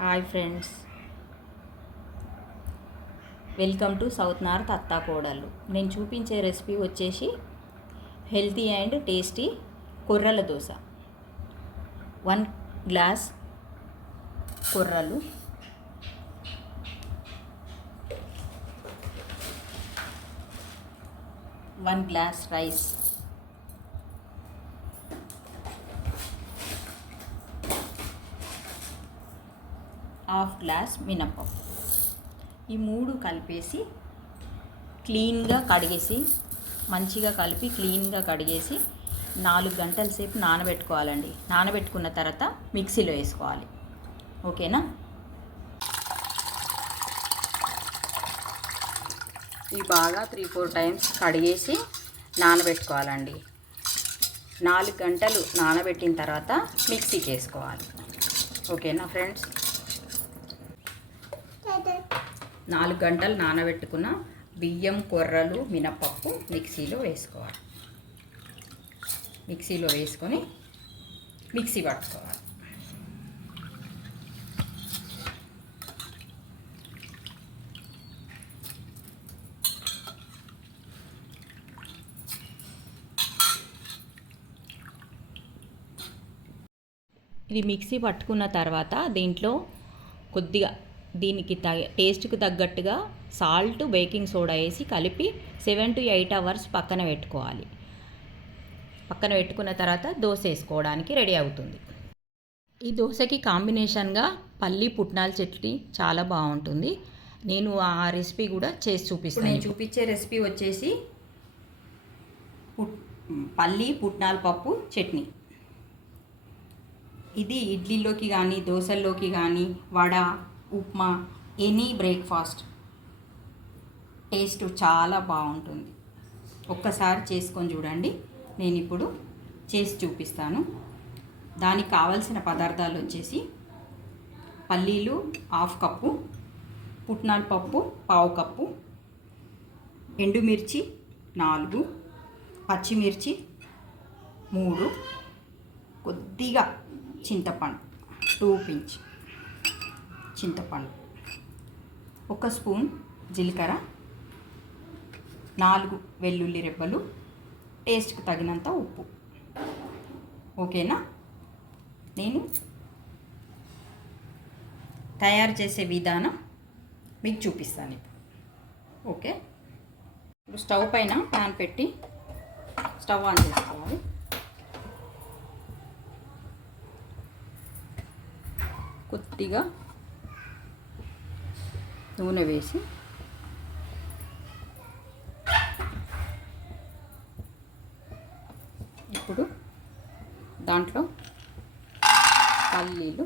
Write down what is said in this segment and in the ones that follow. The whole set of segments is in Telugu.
Hi friends. Welcome to south north అత్తా కోడళ్ళు నేను చూపించే రెసిపీ వచ్చేసి హెల్తీ అండ్ టేస్టీ కొర్రల దోశ. వన్ గ్లాస్ కొర్రలు. One glass rice. Half glass మినపప్పు ఈ మూడు కలిపేసి క్లీన్గా కడిగేసి మంచిగా కలిపి క్లీన్గా కడిగేసి నాలుగు గంటల సేపు నానబెట్టుకోవాలండి. నానబెట్టుకున్న తర్వాత మిక్సీలో వేసుకోవాలి. ఓకేనా? ఇవి బాగా త్రీ ఫోర్ టైమ్స్ కడిగేసి నానబెట్టుకోవాలండి. నాలుగు గంటలు నానబెట్టిన తర్వాత మిక్సీకి వేసుకోవాలి. ఓకేనా ఫ్రెండ్స్? నాలుగు గంటలు నానబెట్టుకున్న బియ్యం కొర్రలు మినపప్పు మిక్సీలో వేసుకోవాలి. మిక్సీలో వేసుకొని మిక్సీ పట్టుకోవాలి. ఇది మిక్సీ పట్టుకున్న తర్వాత దీంట్లో కొద్దిగా దీనికి తగ టేస్ట్కి తగ్గట్టుగా సాల్ట్ బేకింగ్ సోడా వేసి కలిపి సెవెన్ టు ఎయిట్ అవర్స్ పక్కన పెట్టుకోవాలి. పక్కన పెట్టుకున్న తర్వాత దోశ వేసుకోవడానికి రెడీ అవుతుంది. ఈ దోశకి కాంబినేషన్గా పల్లి పుట్నాల చట్నీ చాలా బాగుంటుంది. నేను ఆ రెసిపీ కూడా చేసి చూపిస్తాను నేను చూపించే రెసిపీ వచ్చేసి పుట్ పల్లి పుట్నాల పప్పు చట్నీ. ఇది ఇడ్లీలోకి కానీ దోశల్లోకి కానీ vada upma any breakfast. Taste చాలా బాగుంటుంది. ఒక్కసారి చేసుకొని చూడండి. నేను ఇప్పుడు చేసి చూపిస్తాను. దానికి కావలసిన పదార్థాలు వచ్చేసి పల్లీలు హాఫ్ కప్పు పుట్నాల పప్పు పావు కప్పు ఎండుమిర్చి నాలుగు పచ్చిమిర్చి మూడు కొద్దిగా చింతపండు టూ పించ్. చింతపండు. ఒక స్పూన్ జీలకర్ర నాలుగు వెల్లుల్లి రెబ్బలు టేస్ట్కి తగినంత ఉప్పు. ఓకేనా? నేను తయారు చేసే విధానం మీకు చూపిస్తాను ఇప్పుడు. ఓకే? ఇప్పుడు స్టవ్ పైన ప్యాన్ పెట్టి స్టవ్ ఆన్ చేసుకోవాలి. కొద్దిగా నూనె వేసి ఇప్పుడు దాంట్లో పల్లీలు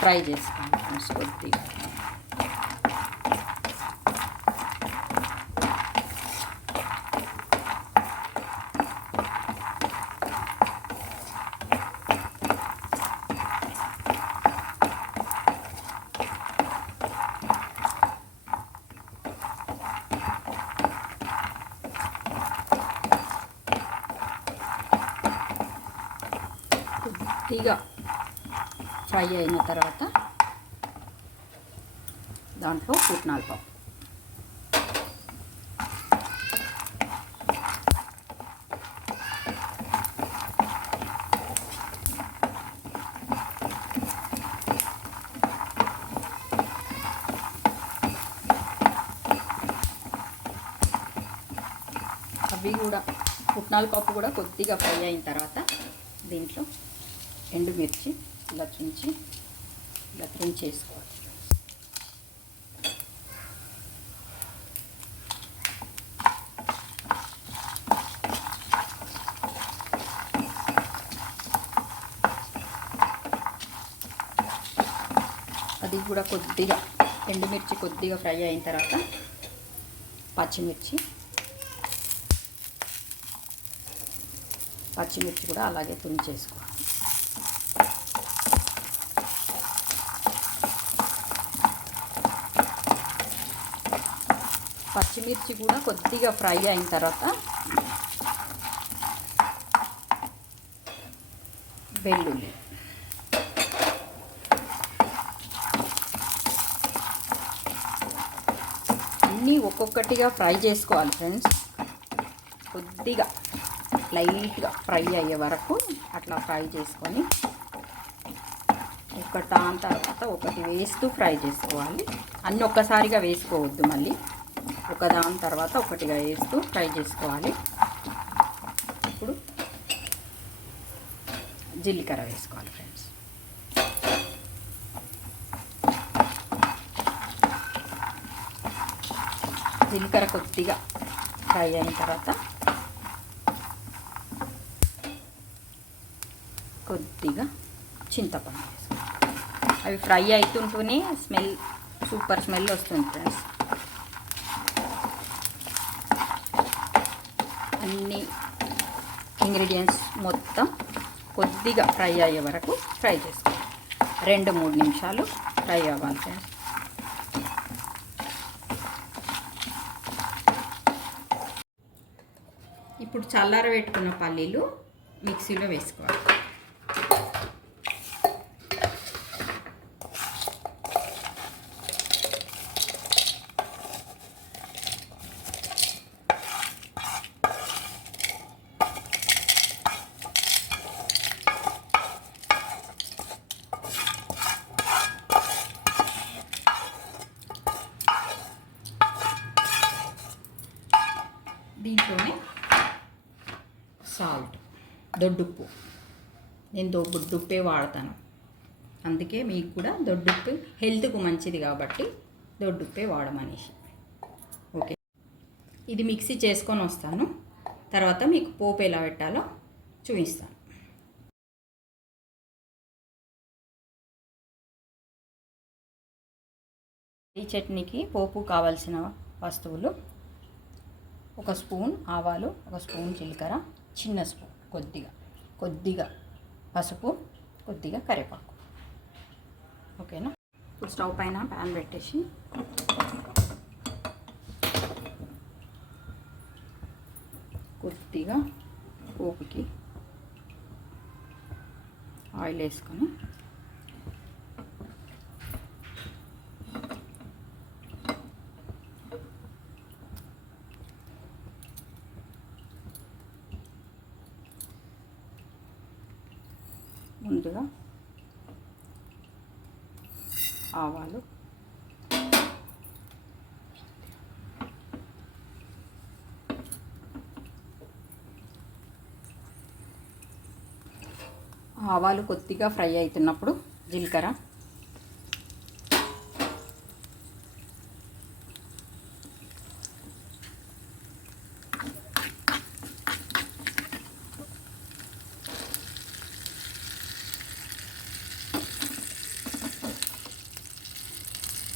ఫ్రై చేసుకోండి కొద్దిగా. కొద్దిగా ఫ్రై అయిన తర్వాత దాంట్లో పుట్నాల పప్పు. అవి కూడా పుట్నాల పప్పు కూడా కొద్దిగా ఫ్రై అయిన తర్వాత దీంట్లో ఎండుమిర్చి ఇలా చుంచి ఇలా తుంచేసుకోవాలి అది కూడా కొద్దిగా ఎండుమిర్చి కొద్దిగా ఫ్రై అయిన తర్వాత పచ్చిమిర్చి పచ్చిమిర్చి కూడా అలాగే తుంచేసుకోవాలి పచ్చిమిర్చి కూడా కొద్దిగా ఫ్రై అయిన తర్వాత వెల్లుల్లి. అన్నీ ఒక్కొక్కటిగా ఫ్రై చేసుకోవాలి ఫ్రెండ్స్. కొద్దిగా లైట్గా ఫ్రై అయ్యే వరకు అట్లా ఫ్రై చేసుకొని ఒక తర్వాత ఒకటి వేస్తూ ఫ్రై చేసుకోవాలి. అన్నీ ఒక్కసారిగా వేసుకోవద్దు మళ్ళీ. ఒక దాని తర్వాత ఒకటిగా వేస్తూ ఫ్రై చేసుకోవాలి. ఇప్పుడు జీలకర్ర వేసుకోవాలి ఫ్రెండ్స్. జీలకర్ర కొద్దిగా ఫ్రై అయిన తర్వాత కొద్దిగా చింతపండు వేసుకోవాలి. అవి ఫ్రై అవుతుంటూనే స్మెల్ సూపర్ స్మెల్ వస్తుంది ఫ్రెండ్స్. అన్ని ఇంగ్రీడియంట్స్ మొత్తం కొద్దిగా ఫ్రై అయ్యే వరకు ఫ్రై చేసుకోవాలి రెండు మూడు నిమిషాలు ఫ్రై అవ్వాలి ఫ్రెండ్స్ ఇప్పుడు చల్లార పెట్టుకున్న పల్లీలు మిక్సీలో వేసుకోవాలి. సాల్ట్ దొడ్డుప్పు. నేను దొడ్డుప్పే వాడతాను. అందుకే మీకు కూడా దొడ్డుప్పు హెల్త్కు మంచిది కాబట్టి దొడ్డుప్పే వాడమనేసి. ఓకే. ఇది మిక్సీ చేసుకొని వస్తాను. తర్వాత మీకు పోపు ఎలా పెట్టాలో చూపిస్తాను. ఈ చట్నీకి పోపు కావాల్సిన వస్తువులు ఒక స్పూన్ ఆవాలు ఒక స్పూన్ జీలకర్ర చిన్న స్పూన్ కొద్దిగా కొద్దిగా పసుపు కొద్దిగా కరివేపాకు. ఓకేనా? ఇప్పుడు స్టవ్ పైన ప్యాన్ పెట్టేసి కొద్దిగా పోపుకి ఆయిల్ వేసుకొని ముందుగా ఆవాలు. ఆవాలు కొద్దిగా ఫ్రై అవుతున్నప్పుడు జీలకర్ర.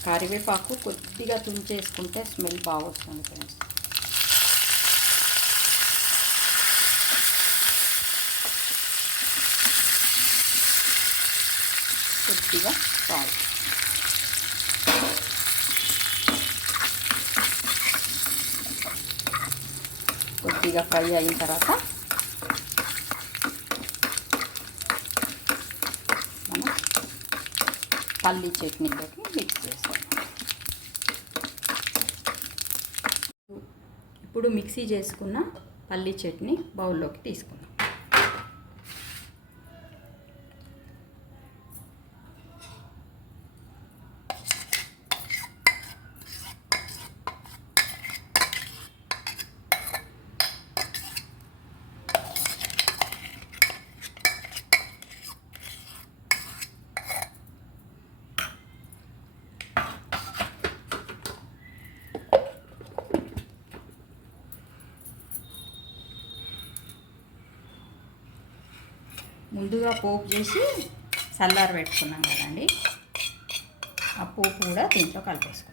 కరివేపాకు కొద్దిగా తుంచేసుకుంటే స్మెల్ బాగా వస్తుంది ఫ్రెండ్స్. కొద్దిగా సాల్ట్. కొద్దిగా ఫ్రై అయిన తర్వాత మనం పల్లి చట్నీలోకి మిక్స్ చేస్తాం. ఇప్పుడు మిక్సీ చేసుకున్న పల్లీ చట్నీ బౌల్లోకి తీసుకుందాం. ముందుగా పోపు చేసి చల్లారు పెట్టుకున్నాం కదండి. ఆ పోపు కూడా దీంట్లో కలిపేసుకున్నాం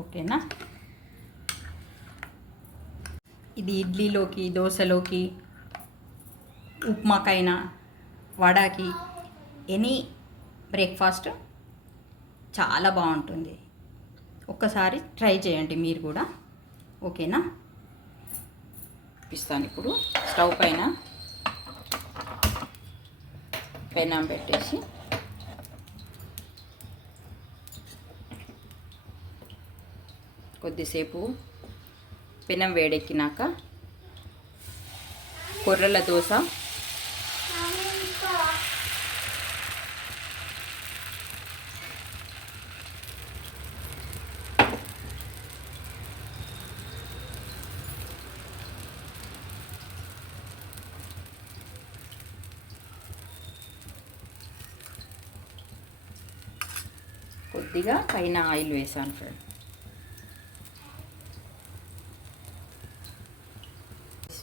ఓకేనా? ఇది ఇడ్లీలోకి దోశలోకి ఉప్మాకైనా వడాకి ఎనీ బ్రేక్ఫాస్ట్ చాలా బాగుంటుంది. ఒక్కసారి ట్రై చేయండి మీరు కూడా. ఓకేనా? ఇస్తాను ఇప్పుడు. స్టవ్ పైన పెనం పెట్టేసి కొద్దిసేపు పెనం వేడెక్కినాక కొర్రల దోశ కొద్దిగా పైన ఆయిల్ వేసాను ఫ్రెండ్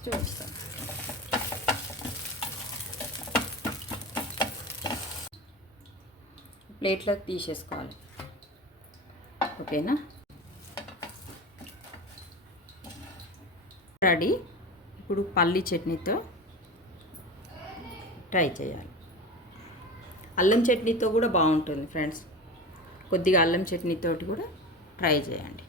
చూస్తాను ప్లేట్లోకి తీసేసుకోవాలి. ఓకేనా? రెడీ ఇప్పుడు పల్లి చట్నీతో ట్రై చేయాలి. అల్లం చట్నీతో కూడా బాగుంటుంది ఫ్రెండ్స్ కొద్దిగా అల్లం చట్నీతో కూడా ట్రై చేయండి.